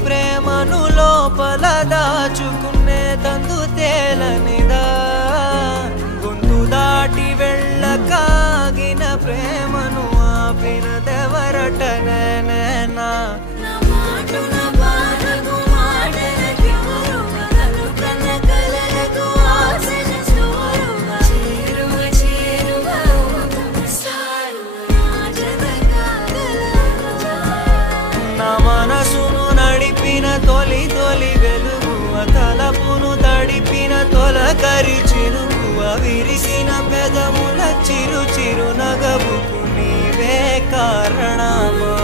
ప్రేమను లోపల దాచుకునే తందు తేలనిదా గొంతు దాటి వెళ్ళకాగిన ప్రేమను ఆపినదెవరటనేనా మనసును నడిపిన తొలి తొలి వెలుగు తలపును తడిపిన తొలకరి చిరుగు విరిసిన పెదముల చిరు చిరు నగవుకు నీవే కారణమా